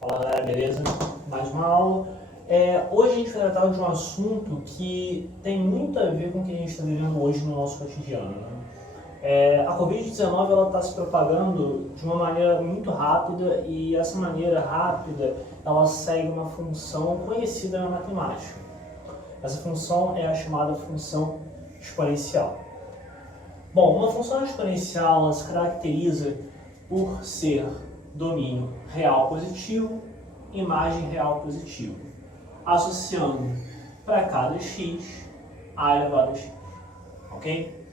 Fala galera, beleza? Mais uma aula. Hoje a gente vai tratar de um assunto que tem muito a ver com o que a gente está vivendo hoje no nosso cotidiano, né? A Covid-19 está se propagando de uma maneira muito rápida e essa maneira rápida ela segue uma função conhecida na matemática. Essa função é a chamada função exponencial. Bom, uma função exponencial ela se caracteriza por ser domínio real positivo e margem real positivo, associando para cada x a elevado a x, ok?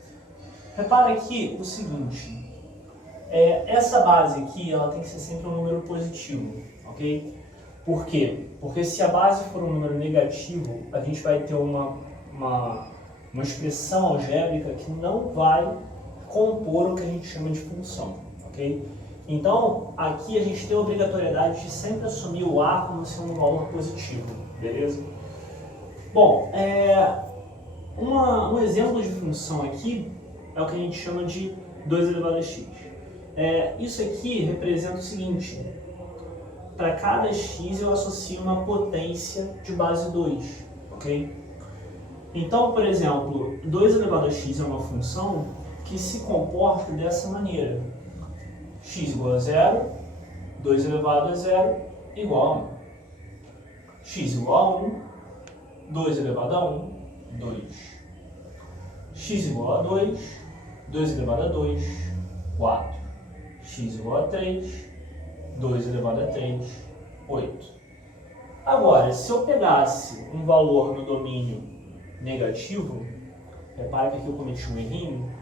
Repara aqui o seguinte, essa base aqui ela tem que ser sempre um número positivo, ok? Por quê? Porque se a base for um número negativo, a gente vai ter uma expressão algébrica que não vai compor o que a gente chama de função, ok? Então, aqui a gente tem a obrigatoriedade de sempre assumir o A como sendo um valor positivo, beleza? Bom, um exemplo de função aqui é o que a gente chama de 2 elevado a x. Isso aqui representa o seguinte, para cada x eu associo uma potência de base 2, ok? Então, por exemplo, 2 elevado a x é uma função que se comporta dessa maneira. X igual a 0, 2 elevado a 0 igual a 1. X igual a 1, 2 elevado a 1, 2. X igual a 2, 2 elevado a 2, 4. X igual a 3, 2 elevado a 3, 8. Agora, se eu pegasse um valor no domínio negativo, repara que aqui eu cometi um errinho,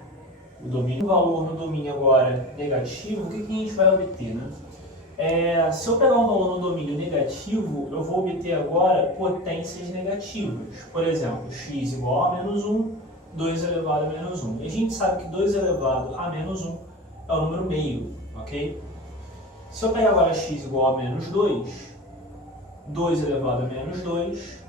o valor no domínio agora negativo, o que a gente vai obter, né? Se eu pegar um valor no domínio negativo, eu vou obter agora potências negativas. Por exemplo, x igual a menos 1, 2 elevado a menos 1. E a gente sabe que 2 elevado a menos 1 é o número meio, ok? Se eu pegar agora x igual a menos 2, 2 elevado a menos 2,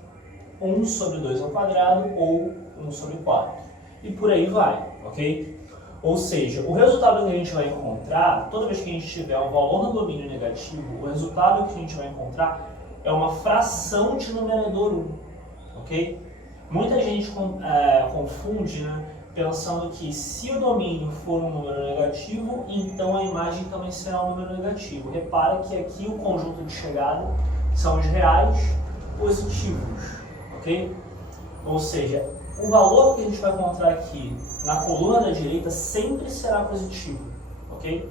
1 sobre 2 ao quadrado ou 1 sobre 4. E por aí vai, ok? Ou seja, o resultado que a gente vai encontrar, toda vez que a gente tiver um valor no domínio negativo, o resultado que a gente vai encontrar é uma fração de numerador 1, ok? Muita gente confunde, né, pensando que se o domínio for um número negativo, então a imagem também será um número negativo. Repara que aqui o conjunto de chegada são os reais positivos, ok? Ou seja, o valor que a gente vai encontrar aqui na coluna da direita sempre será positivo, ok?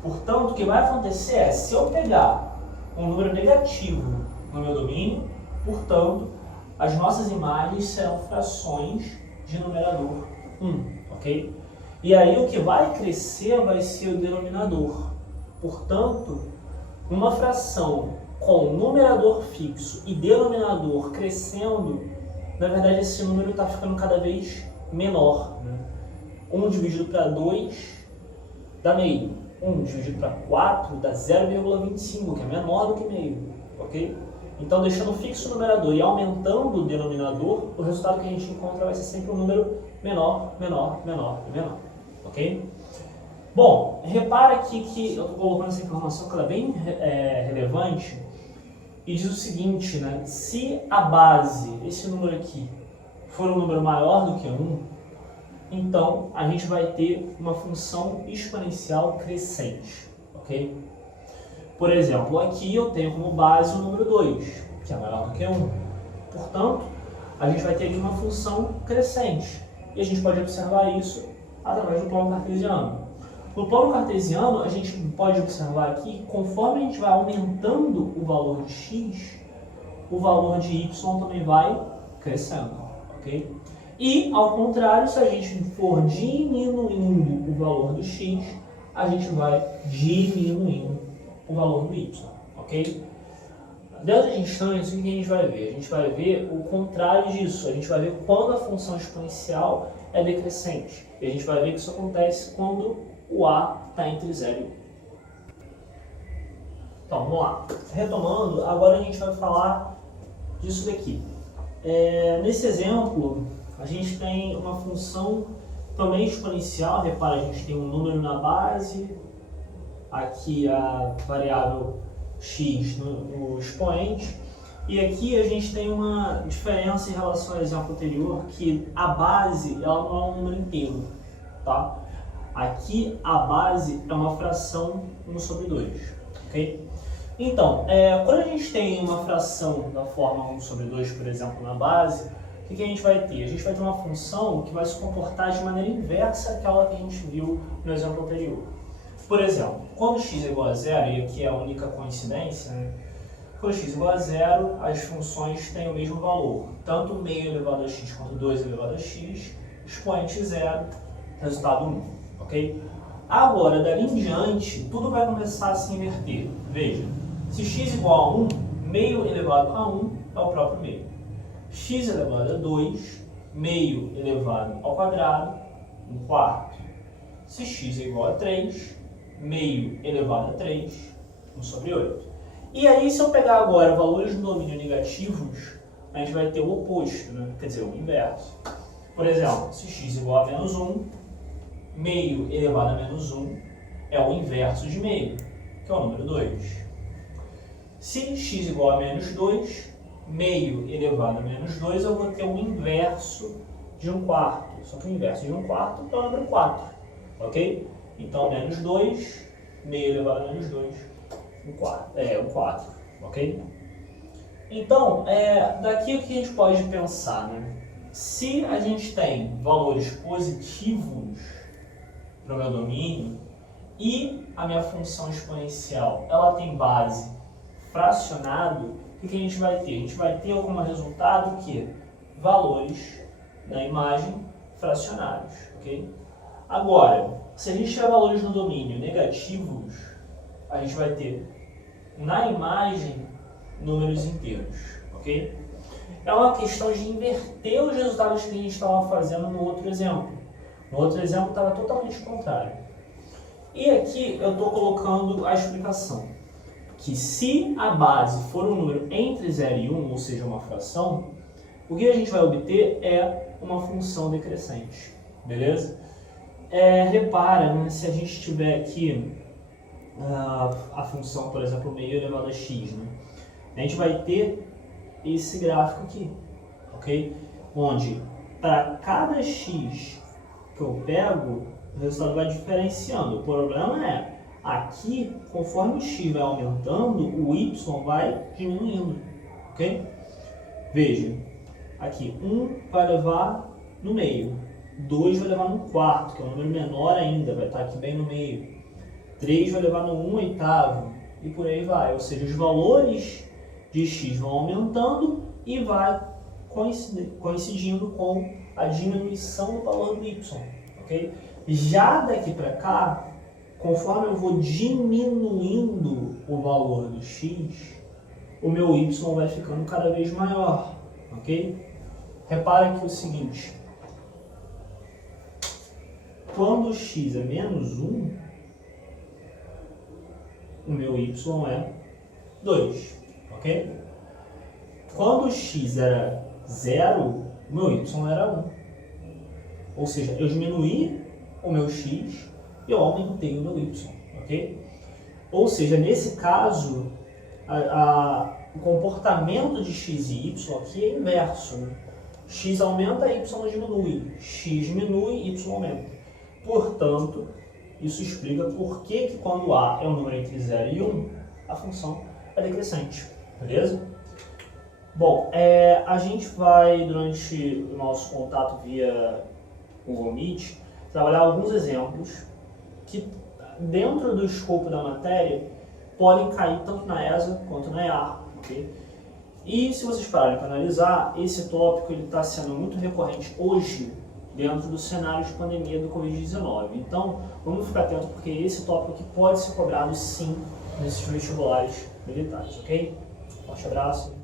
Portanto, o que vai acontecer é, se eu pegar um número negativo no meu domínio, portanto, as nossas imagens serão frações de numerador 1, ok? E aí o que vai crescer vai ser o denominador. Portanto, uma fração com numerador fixo e denominador crescendo, na verdade esse número está ficando cada vez menor, né? 1 dividido para 2 dá meio. 1 dividido para 4 dá 0,25, que é menor do que meio, ok? Então, deixando fixo o numerador e aumentando o denominador, o resultado que a gente encontra vai ser sempre um número menor, menor, menor e menor, ok? Bom, repara aqui que eu estou colocando essa informação que ela é bem relevante e diz o seguinte, né? Se a base, esse número aqui, for um número maior do que 1, então a gente vai ter uma função exponencial crescente, ok? Por exemplo, aqui eu tenho como base o número 2, que é maior do que 1. Portanto, a gente vai ter aqui uma função crescente. E a gente pode observar isso através do plano cartesiano. No plano cartesiano, a gente pode observar aqui, conforme a gente vai aumentando o valor de x, o valor de y também vai crescendo, ok? E, ao contrário, se a gente for diminuindo o valor do x, a gente vai diminuindo o valor do y, ok? Dentro de instantes, o que a gente vai ver? A gente vai ver o contrário disso. A gente vai ver quando a função exponencial é decrescente. E a gente vai ver que isso acontece quando o a está entre 0 e 1. Então, vamos lá. Retomando, agora a gente vai falar disso daqui. Nesse exemplo, a gente tem uma função também exponencial. Repara, a gente tem um número na base, aqui a variável x no expoente. E aqui a gente tem uma diferença em relação ao exemplo anterior, que a base ela não é um número inteiro, tá? Aqui a base é uma fração 1 sobre 2, ok? Então, quando a gente tem uma fração da forma 1 sobre 2, por exemplo, na base, o que a gente vai ter? A gente vai ter uma função que vai se comportar de maneira inversa àquela que a gente viu no exemplo anterior. Por exemplo, quando x é igual a zero, e aqui é a única coincidência, né? Quando x é igual a zero, as funções têm o mesmo valor. Tanto meio elevado a x quanto 2 elevado a x, expoente zero, resultado 1. Ok? Agora, dali em diante, tudo vai começar a se inverter. Veja, se x igual a 1, meio elevado a 1 é o próprio meio. X elevado a 2, meio elevado ao quadrado, 1/4. Se x é igual a 3, meio elevado a 3, 1 sobre 8. E aí, se eu pegar agora valores no domínio negativos, a gente vai ter o oposto, né? Quer dizer, o inverso. Por exemplo, se x igual a menos 1, meio elevado a menos 1 é o inverso de meio, que é o número 2. Se x igual a menos 2, meio elevado a menos 2, eu vou ter o inverso de 1/4. Só que o inverso de 1/4 é o número 4, ok? Então, menos 2, meio elevado a menos 2, 1/4, ok? Então, daqui o que a gente pode pensar, né? Se a gente tem valores positivos para o meu domínio e a minha função exponencial ela tem base fracionado, o que a gente vai ter? A gente vai ter como resultado que valores na imagem fracionados, ok? Agora, se a gente tiver valores no domínio negativos, a gente vai ter na imagem números inteiros, ok? É uma questão de inverter os resultados que a gente estava fazendo no outro exemplo. No outro exemplo estava totalmente contrário. E aqui eu estou colocando a explicação. Que se a base for um número entre 0 e 1, ou seja, uma fração, o que a gente vai obter é uma função decrescente, beleza? Repara, né, se a gente tiver aqui a função, por exemplo, meio elevado a x, né? A gente vai ter esse gráfico aqui, ok? Onde para cada x que eu pego, o resultado vai diferenciando. O problema é, aqui, conforme o x vai aumentando, o y vai diminuindo, ok? Veja, aqui, 1 vai levar no meio, 2 vai levar no quarto, que é um número menor ainda, vai estar aqui bem no meio, 3 vai levar no 1/8, e por aí vai. Ou seja, os valores de x vão aumentando e vai coincidindo com a diminuição do valor do y, ok? Já daqui para cá, conforme eu vou diminuindo o valor do x, o meu y vai ficando cada vez maior, ok? Repara aqui o seguinte, quando x é menos 1, o meu y é 2, ok? Quando x era 0, o meu y era 1. Ou seja, eu diminuí o meu x e eu aumentei o meu y, ok? Ou seja, nesse caso, o comportamento de x e y aqui é inverso, né? X aumenta, y diminui. X diminui, y aumenta. Portanto, isso explica por que quando A é um número entre 0 e 1, a função é decrescente, beleza? Bom, a gente vai, durante o nosso contato via Google Meet, trabalhar alguns exemplos que, dentro do escopo da matéria, podem cair tanto na ESA quanto na EAR, ok? E se vocês pararem para analisar, esse tópico está sendo muito recorrente hoje dentro do cenário de pandemia do Covid-19. Então, vamos ficar atento porque esse tópico aqui pode ser cobrado sim nesses vestibulares militares, ok? Forte abraço.